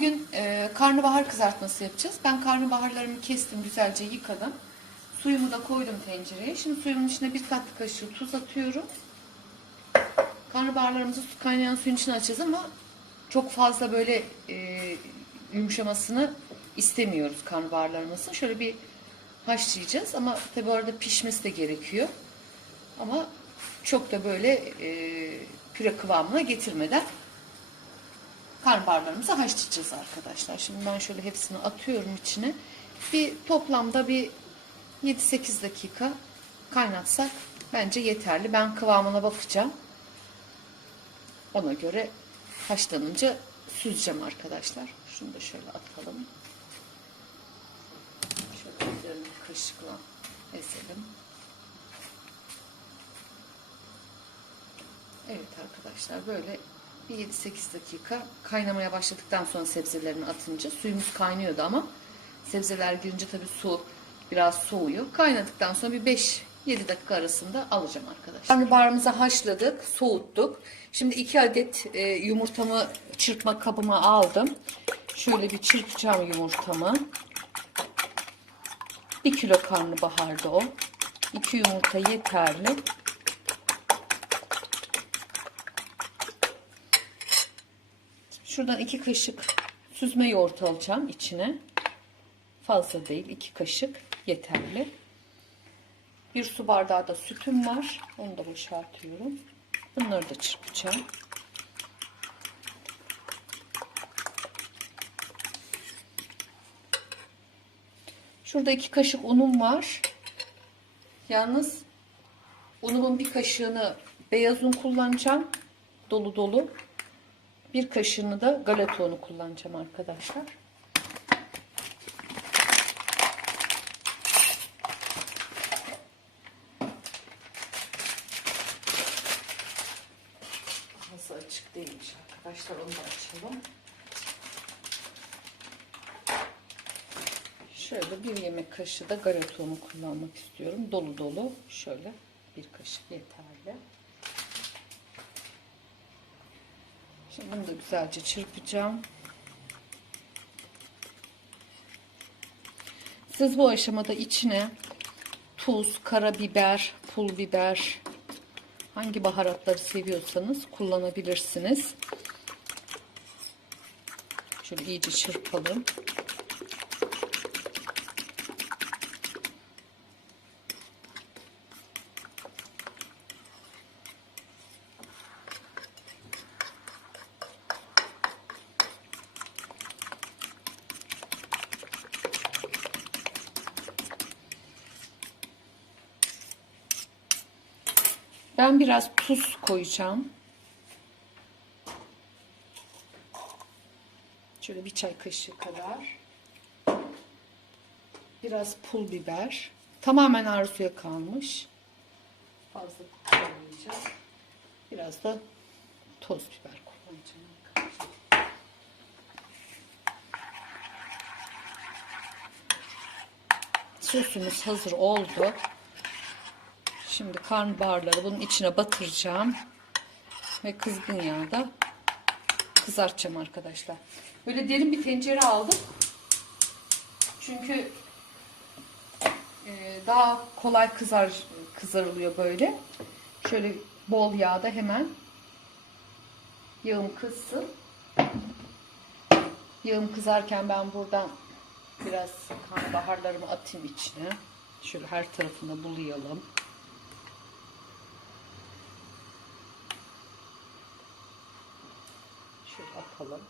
Bugün e, karnabahar kızartması yapacağız. Ben karnabaharlarımı kestim, güzelce yıkadım. Suyumu da koydum tencereye. Şimdi suyumun içine bir tatlı kaşığı tuz atıyorum. Karnabaharlarımızı su kaynayan suyun içine açacağız ama çok fazla böyle e, yumuşamasını istemiyoruz karnabaharlarımızın. Şöyle bir haşlayacağız ama tabi orada pişmesi de gerekiyor. Ama çok da böyle e, püre kıvamına getirmeden karnabaharlarımızı haşlayacağız arkadaşlar. Şimdi ben şöyle hepsini atıyorum içine. Bir toplamda bir 7-8 dakika kaynatsak bence yeterli. Ben kıvamına bakacağım. Ona göre haşlanınca süzeceğim arkadaşlar. Şunu da şöyle atalım. Şöyle üzerine kaşıkla ezelim. Evet arkadaşlar böyle bir 7-8 dakika kaynamaya başladıktan sonra sebzelerini atınca suyumuz kaynıyordu ama sebzeler girince tabi su biraz soğuyor. Kaynadıktan sonra bir 5 7 dakika arasında alacağım arkadaşlar. Karnabaharımızı haşladık, soğuttuk. Şimdi 2 adet e, yumurtamı çırpma kabıma aldım. Şöyle bir çırpacağım yumurtamı. 1 kilo karnabaharda o. 2 yumurta yeterli. Şuradan iki kaşık süzme yoğurt alacağım içine. Fazla değil, iki kaşık yeterli. Bir su bardağı da sütüm var. Onu da boşaltıyorum. Bunları da çırpacağım. Şurada iki kaşık unum var. Yalnız unumun bir kaşığını beyaz un kullanacağım. Dolu dolu. Bir kaşığını da galeta unu kullanacağım arkadaşlar. Nasıl açık değilmiş arkadaşlar onu da açalım. Şöyle bir yemek kaşığı da galeta unu kullanmak istiyorum. Dolu dolu şöyle bir kaşık yeterli. Şimdi bunu da güzelce çırpacağım. Siz bu aşamada içine tuz, karabiber, pul biber, hangi baharatları seviyorsanız kullanabilirsiniz. Şöyle iyice çırpalım. Ben biraz tuz koyacağım. Şöyle bir çay kaşığı kadar. Biraz pul biber. Tamamen arzuya kalmış. Fazla koymayacağım. Biraz da toz biber kullanacağım. Sosumuz hazır oldu. Şimdi karnabaharları bunun içine batıracağım. Ve kızgın yağda kızartacağım arkadaşlar. Böyle derin bir tencere aldım. Çünkü e, daha kolay kızar kızarılıyor böyle. Şöyle bol yağda hemen yağım kızsın. Yağım kızarken ben buradan biraz karnabaharlarımı atayım içine. Şöyle her tarafını bulayalım. Atalım.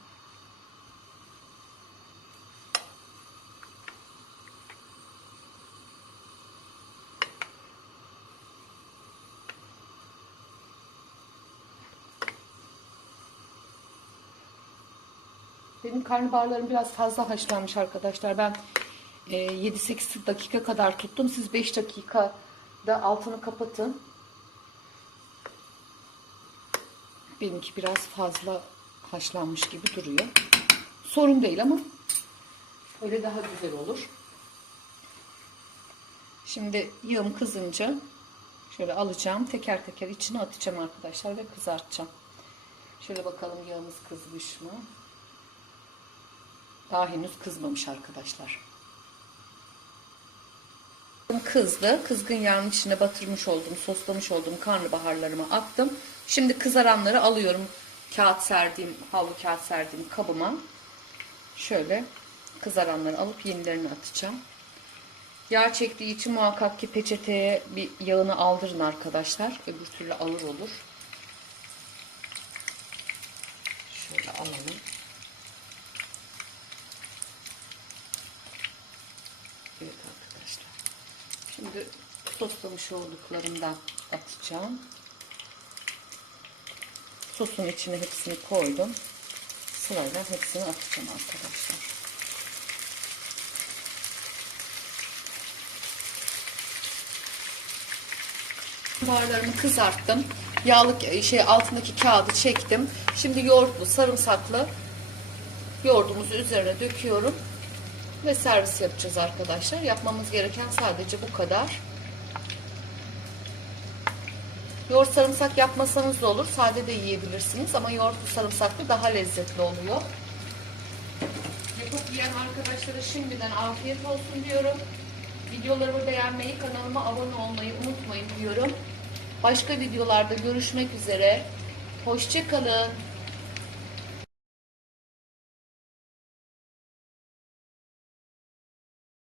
Benim karnabaharlarım biraz fazla haşlanmış arkadaşlar. Ben e, 7-8 dakika kadar tuttum. Siz 5 dakika da altını kapatın. Benimki biraz fazla haşlanmış gibi duruyor. Sorun değil ama öyle daha güzel olur. Şimdi yağım kızınca şöyle alacağım. Teker teker içine atacağım arkadaşlar ve kızartacağım. Şöyle bakalım yağımız kızmış mı? Daha henüz kızmamış arkadaşlar. Kızdı. Kızgın yağın içine batırmış olduğum, soslamış olduğum karnabaharlarımı attım. Şimdi kızaranları alıyorum. Kağıt serdiğim, havlu kağıt serdiğim kabıma. Şöyle kızaranları alıp yenilerini atacağım. Yağ çektiği için muhakkak ki peçeteye bir yağını aldırın arkadaşlar. Öbür türlü ağır olur. Şöyle alalım. Evet arkadaşlar. Şimdi soslamış olduklarımdan atacağım. Sosun içine hepsini koydum. Sırayla hepsini atacağım arkadaşlar. Barlarımı kızarttım. Yağlı şey altındaki kağıdı çektim. Şimdi yoğurtlu, sarımsaklı yoğurdumuzu üzerine döküyorum ve servis yapacağız arkadaşlar. Yapmamız gereken sadece bu kadar. Yoğurt sarımsak yapmasanız da olur. Sade de yiyebilirsiniz ama yoğurtlu sarımsaklı daha lezzetli oluyor. Yapıp yiyen arkadaşlara şimdiden afiyet olsun diyorum. Videolarımı beğenmeyi, kanalıma abone olmayı unutmayın diyorum. Başka videolarda görüşmek üzere. Hoşçakalın.